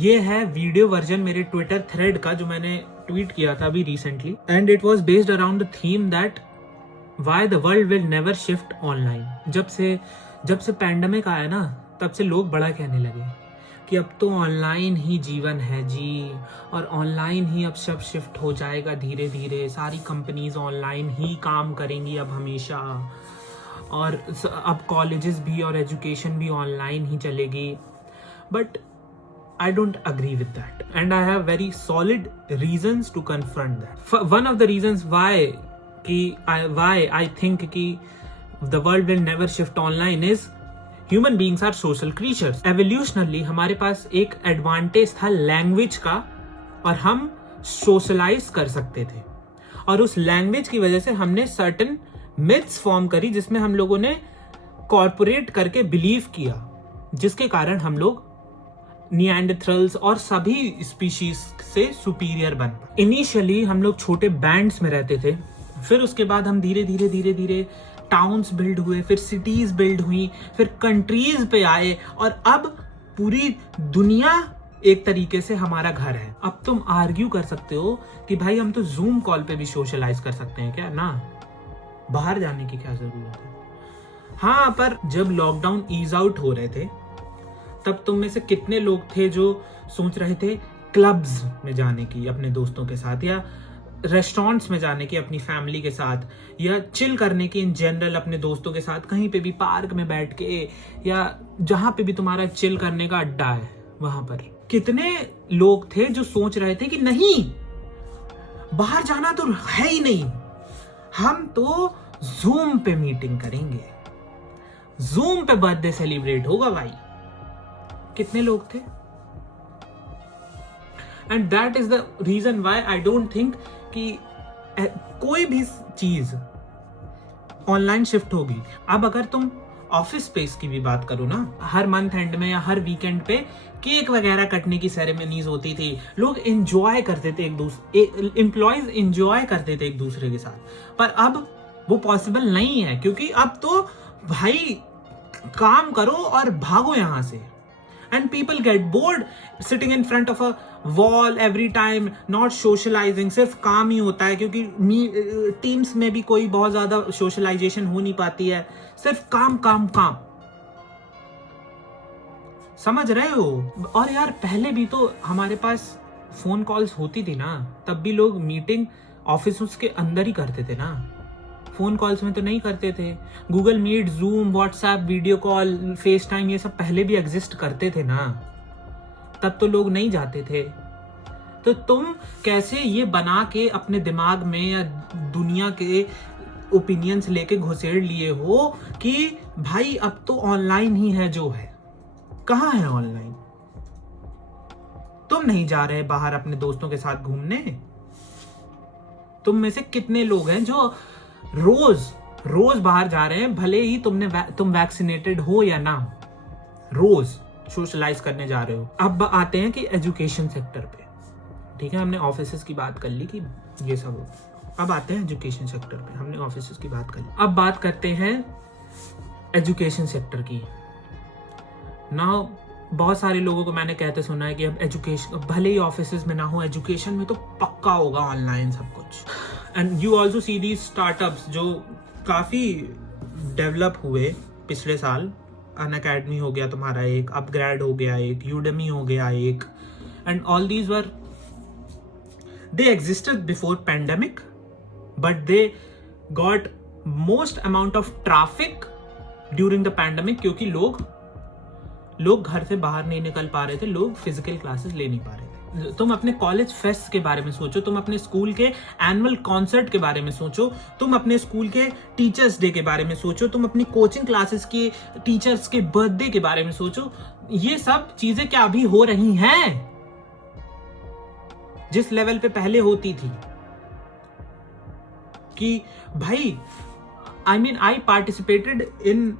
ये है video version मेरे ट्विटर थ्रेड का जो मैंने ट्वीट किया था अभी recently, and it was based around the theme that why the world will never shift online. जब से पैंडेमिक आया ना, तब से लोग बड़ा कहने लगे कि अब तो ऑनलाइन ही जीवन है जी, और ऑनलाइन ही अब सब शिफ्ट हो जाएगा धीरे धीरे, सारी कंपनीज ऑनलाइन ही काम करेंगी अब हमेशा, और अब कॉलेजेस भी और एजुकेशन भी ऑनलाइन ही चलेगी। But I don't agree with that, and I have very solid reasons to confront that. One of the reasons why I think कि the world will never shift online is human beings are social creatures. Evolutionally हमारे पास एक advantage था language का, और हम socialize कर सकते थे, और उस language की वजह से हमने certain myths form करी जिसमें हम लोगों ने corporate करके believe किया, जिसके कारण हम लोग निएंडरथल्स और सभी स्पीशीज से सुपीरियर बन पाए। इनिशियली हम लोग छोटे बैंड्स में रहते थे, फिर उसके बाद हम धीरे धीरे टाउन्स बिल्ड हुए, फिर सिटीज बिल्ड हुई, फिर कंट्रीज पे आए, और अब पूरी दुनिया एक तरीके से हमारा घर है। अब तुम आर्ग्यू कर सकते हो कि भाई हम तो जूम कॉल पे भी सोशलाइज कर सकते हैं क्या, ना बाहर जाने की क्या जरूरत है। हाँ, पर जब लॉकडाउन ईज आउट हो रहे थे तब तुम में से कितने लोग थे जो सोच रहे थे क्लब्स में जाने की अपने दोस्तों के साथ, या रेस्टोरेंट्स में जाने की अपनी फैमिली के साथ, या चिल करने की इन जनरल अपने दोस्तों के साथ, कहीं पे भी पार्क में बैठ के, या जहां पे भी तुम्हारा चिल करने का अड्डा है वहां पर। कितने लोग थे जो सोच रहे थे कि नहीं, बाहर जाना तो है ही नहीं, हम तो जूम पे मीटिंग करेंगे, जूम पे बर्थडे सेलिब्रेट होगा भाई। कितने लोग थे? And that is the reason why I don't think कि कोई भी चीज ऑनलाइन शिफ्ट होगी। अब अगर तुम ऑफिस स्पेस की भी बात करो ना, हर मंथ एंड में या हर वीकेंड पे केक वगैरह कटने की सेरेमनीज होती थी, लोग एंजॉय करते थे, एम्प्लॉयज एंजॉय करते थे एक दूसरे के साथ। पर अब वो पॉसिबल नहीं है, क्योंकि अब तो भाई काम करो और भागो यहां से। And people get bored sitting in front of a wall every time, not socializing. सिर्फ काम ही होता है, क्योंकि टीम्स में भी कोई बहुत ज्यादा सोशलाइजेशन हो नहीं पाती है, सिर्फ काम काम काम। समझ रहे हो? और यार पहले भी तो हमारे पास फोन कॉल्स होती थी ना, तब भी लोग मीटिंग ऑफिस के अंदर ही करते थे ना, फोन कॉल्स में तो नहीं करते थे। Google Meet, Zoom, WhatsApp, video call, FaceTime, ये सब पहले भी एग्जिस्ट करते थे ना, तब तो लोग नहीं जाते थे। तो तुम कैसे ये बना के अपने दिमाग में या दुनिया के ओपिनियंस लेके घुसेड़ लिए हो कि भाई अब तो ऑनलाइन ही है जो है। कहाँ है ऑनलाइन? तुम नहीं जा रहे बाहर अपने दोस्तों के साथ घूमने? तुम में से कितने लोग हैं जो रोज बाहर जा रहे हैं, भले ही तुम वैक्सीनेटेड हो या ना हो, रोज सोशलाइज करने जा रहे हो। अब आते हैं कि एजुकेशन सेक्टर पे, ठीक है, हमने ऑफिसेस की बात कर ली कि ये सब हो। अब आते हैं एजुकेशन सेक्टर पे, हमने ऑफिसेस की बात कर ली, अब बात करते हैं एजुकेशन सेक्टर की। नाउ बहुत सारे लोगों को मैंने कहते सुना है कि अब एजुकेशन भले ही ऑफिसेस में ना हो, एजुकेशन में तो पक्का होगा ऑनलाइन सब कुछ। And you also see the startups जो काफी डेवलप हुए पिछले साल। अनअकैडमी हो गया तुम्हारा एक, अपग्रेड हो गया एक, यूडेमी हो गया एक, and all these were they existed before pandemic, but they got most amount of traffic during the pandemic, क्योंकि लोग घर से बाहर नहीं निकल पा रहे थे, लोग फिजिकल क्लासेस ले नहीं पा रहे थे। तुम अपने कॉलेज फेस्ट के बारे में सोचो, तुम अपने स्कूल के एनुअल कॉन्सर्ट के बारे में सोचो, तुम अपने स्कूल के टीचर्स डे के बारे में सोचो, तुम अपनी कोचिंग क्लासेस के टीचर्स के बर्थडे के बारे में सोचो। ये सब चीजें क्या अभी हो रही हैं जिस लेवल पे पहले होती थी? कि भाई I participated in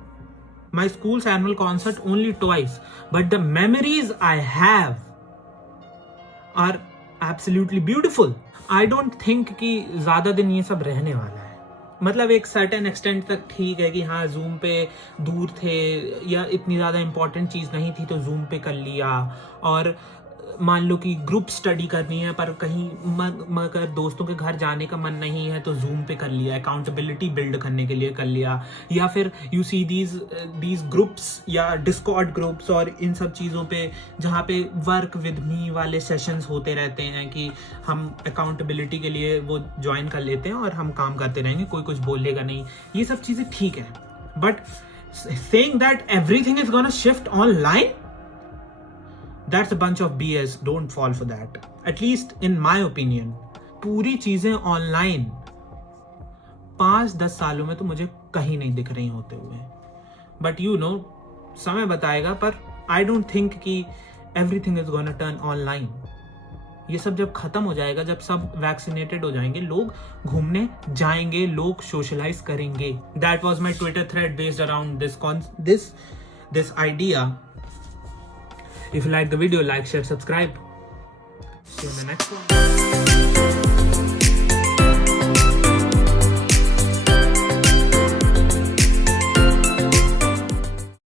my school's annual concert only twice, but the memories I have are absolutely beautiful. I don't think कि ज्यादा दिन ये सब रहने वाला है। मतलब एक सर्टेन एक्सटेंट तक ठीक है कि हाँ जूम पे दूर थे या इतनी ज्यादा इंपॉर्टेंट चीज नहीं थी तो जूम पे कर लिया, और मान लो कि ग्रुप स्टडी करनी है पर कहीं मगर दोस्तों के घर जाने का मन नहीं है तो जूम पे कर लिया, अकाउंटेबिलिटी बिल्ड करने के लिए कर लिया। या फिर यू सी दीज ग्रुप्स या डिस्कॉर्ड ग्रुप्स और इन सब चीज़ों पे जहाँ पे वर्क विद मी वाले सेशंस होते रहते हैं कि हम अकाउंटेबिलिटी के लिए वो ज्वाइन कर लेते हैं और हम काम करते रहेंगे, कोई कुछ बोलेगा नहीं। ये सब चीज़ें ठीक है, but saying that everything is gonna shift online, that's a bunch of BS. Don't fall for that. At least in my opinion, पूरी चीजें ऑनलाइन 5-10 सालों में तो मुझे कहीं नहीं दिख रही होते हुए। बट यू नो, समय बताएगा, पर आई डोंट थिंक कि everything is gonna turn online. ये सब जब खत्म हो जाएगा, जब सब वैक्सीनेटेड हो जाएंगे, लोग घूमने जाएंगे, लोग सोशलाइज करेंगे। That was my Twitter thread based around this idea. If you like the video, like, share, subscribe. See you in the next one.